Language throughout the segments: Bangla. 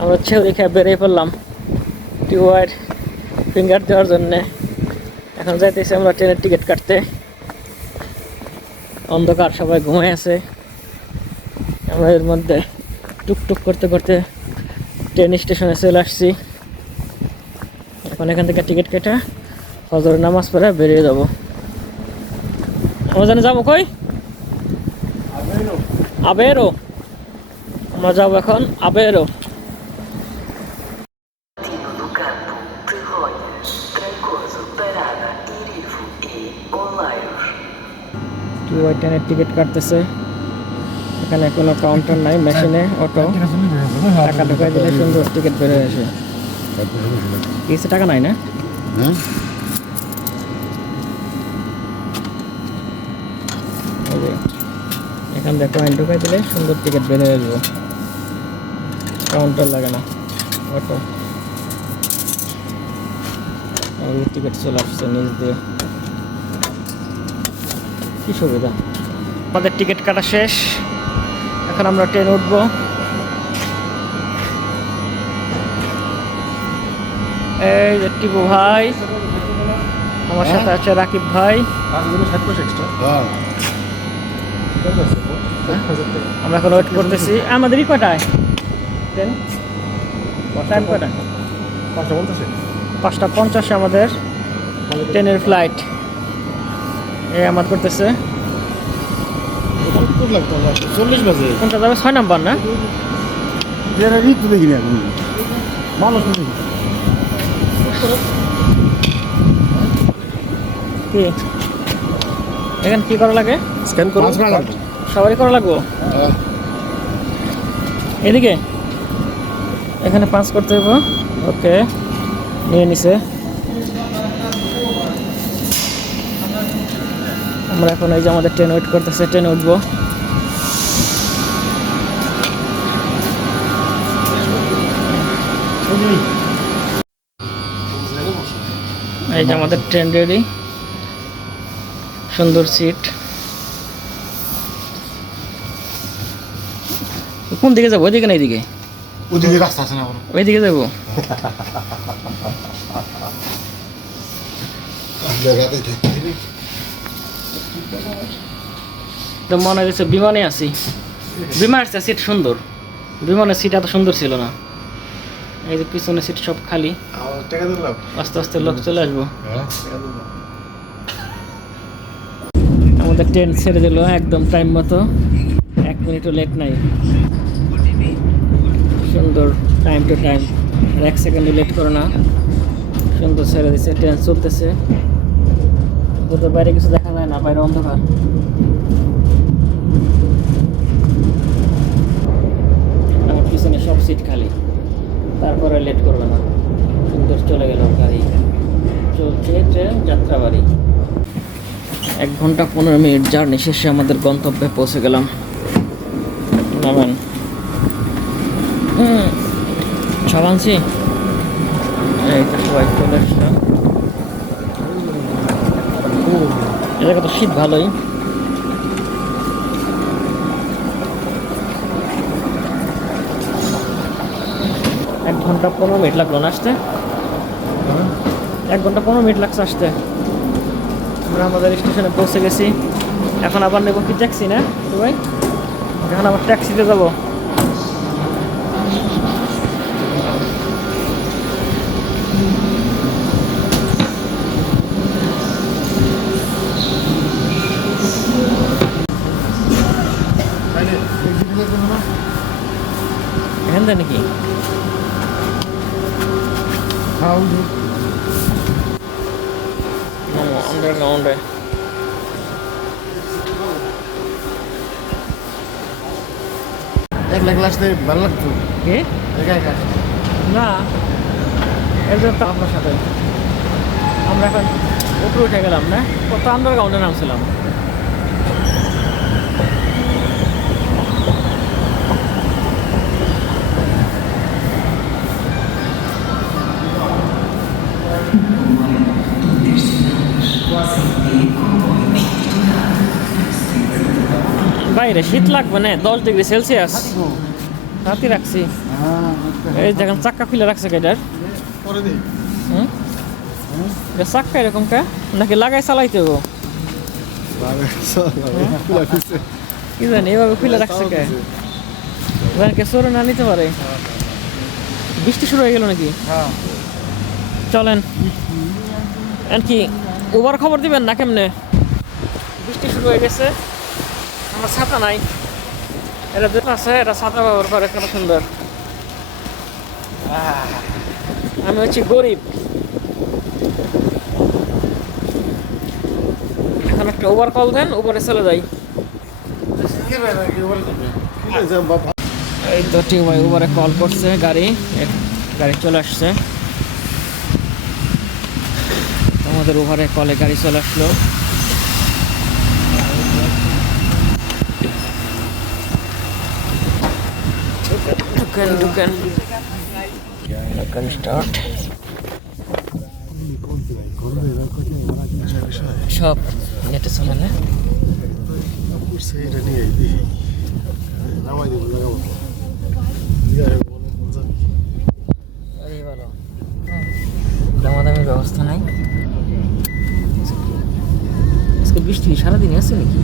আমরা ছেউরি খেয়ে বেরিয়ে পড়লাম টিউবার ফিঙ্গার দেওয়ার জন্যে। এখন যাইতেছি আমরা ট্রেনের টিকিট কাটতে। অন্ধকার, সবাই ঘুমায় আছে। আমরা এর মধ্যে টুকটুক করতে করতে ট্রেন স্টেশনে চলে আসছি। এখন এখান থেকে টিকিট কেটে ফজর নামাজ পড়ে বেরিয়ে যাব। আমরা জানি যাব কই? আবেরো। আমরা যাব এখন আবেরো। ট্রেনের টিকিট কাটতেছে। এখানে কোনো কাউন্টার নাই মেশিনে অটো টাকা ঢুকাই দিলে সুন্দর টিকিট বেরোয় আসে। কিছু টাকা নাই না? হ্যাঁ থেকে কয়েন ঢুকাই দিলে সুন্দর টিকিট বেরিয়ে আসব কাউন্টার লাগে না। অটো টিকিট চলে আসছে নিচ দিয়ে। কি সুবিধা? আমাদের টিকিট কাটা শেষ। এখন আমরা ট্রেন উঠবো। এই যে টিপু ভাই আমার সাথে আছে রাকিব ভাই। হ্যাঁ। আমরা এখন ওয়েট করতেছি। আমাদেরই কটায়? ট্রেন টাইম কটায় পাঁচটা পঞ্চাশে। আমাদের ট্রেনের ফ্লাইট এই আমার করতেছে। চল্লিশ বাজে। কোনটা যাবে ছয় নাম্বার না? ট্রেনের তো দেখিনি এখন। মানুষ দেখি কি? এখানে কি করা লাগে? স্ক্যান করো সবারই করা লাগবো? এদিকে? এখানে পাঁচ করতে হবে ওকে নিয়ে নিছে। আমরা এখন এই যে আমাদের ট্রেন ওয়েট করতেছে ট্রেনে উঠবো। এই যে আমাদের ট্রেন রেডি সুন্দর সিট কোন দিকে যাব? ওইদিকে না এইদিকে? ওদিকে রাস্তা আছে না ওইদিকে যাব? তো মনে হচ্ছে বিমানে আছি। বিমানের চেয়ে সিট সুন্দর। বিমানের সিট এত সুন্দর ছিল না। এই যে পিছনে সিট সব খালি। আস্তে আস্তে লোক চলে আসব। হ্যাঁ? আমাদের ট্রেন ছেড়ে দিল একদম টাইম মতো। এক মিনিটও লেট নাই। সুন্দর টাইম টু টাইম আর এক সেকেন্ডও লেট করো না। সুন্দর ছেড়ে দিছে, ট্রেন চলতেছে। তোদের বাইরে কিছু দেখা যায় না, বাইরে অন্ধকার। আমার পিছনে সব সিট খালি। তারপরে লেট করবে না। সুন্দর চলে গেল গাড়ি। চলছে ট্রেন, যাত্রাবাড়ি। এক ঘণ্টা পনেরো মিনিট জার্নি শেষে আমাদের গন্তব্যে পৌঁছে গেলাম। নামেন। সবাই চলে আসলাম। এ তো শীত ভালোই। এক ঘণ্টা পনেরো মিনিট লাগল না আসতে? এক ঘণ্টা পনেরো মিনিট লাগছে আসতে। আমরা আমাদের স্টেশনে পৌঁছে গেছি। এখন আবার নেব কি ট্যাক্সি, না? ভাই এখন আবার ট্যাক্সিতে যাব। এখান থেকে নাকি? আন্ডারগ্রাউন্ডে এক লাখ আসতে ভালো লাগতো কি একা একা না এর জন্য তো আপনার সাথে আমরা এখন উপরে উঠে গেলাম না কত আন্ডারগ্রাউন্ডে নামছিলাম বাইরে শীত লাগবে না, দশ ডিগ্রি সেলসিয়াস। রাতি রাখছি। এই দেখেন, চাক্কা খুলে রাখছে এটা চাক্কা এরকম কে? নাকি লাগাই চালাইতে হব কি জানি, এভাবে খুলে রাখছে কে? এবার কে সরে না নিতে পারে। বৃষ্টি শুরু হয়ে গেল নাকি? চলেন। কি ওভার খবর দিবেন না কেমনে? বৃষ্টি শুরু হয়ে গেছে। আমার ছাতা নাই। এটা যেটা আছে, এটা ছাতা ব্যবহার করে কত সুন্দর। আমি হচ্ছি গরিব। এখন একটা ওভার কল দেন ওভারে চলে যাই। এই তো ভাই ওভারে কল করছে গাড়ি। গাড়ি চলে আসছে। আমাদের ওভারে কলে গাড়ি চলে আসলো। ঢুকেন ঢুকেন। ঢুকেন স্টার্ট সব নেটে ভালো। দামাদামির ব্যবস্থা নাই। বৃষ্টি কি সারাদিনই আছে নাকি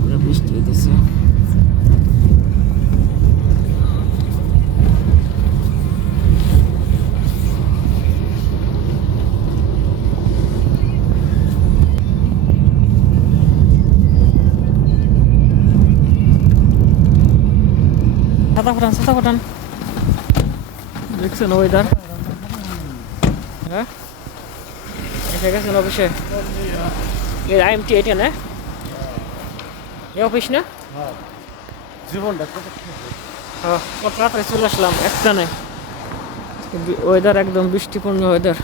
পুরো বৃষ্টি হইতেছে ছাতা ফোটান ছাতা ফোটান। দেখছেন ওয়েদার হ্যাঁ? এসে গেছেন অফিসে এই আইএমটি এটা না? এই অফিস না? জীবনটা হ্যাঁ কত তাড়াতাড়ি চলে আসলাম একটা নেই। ওয়েদার একদম বৃষ্টিপূর্ণ ওয়েদার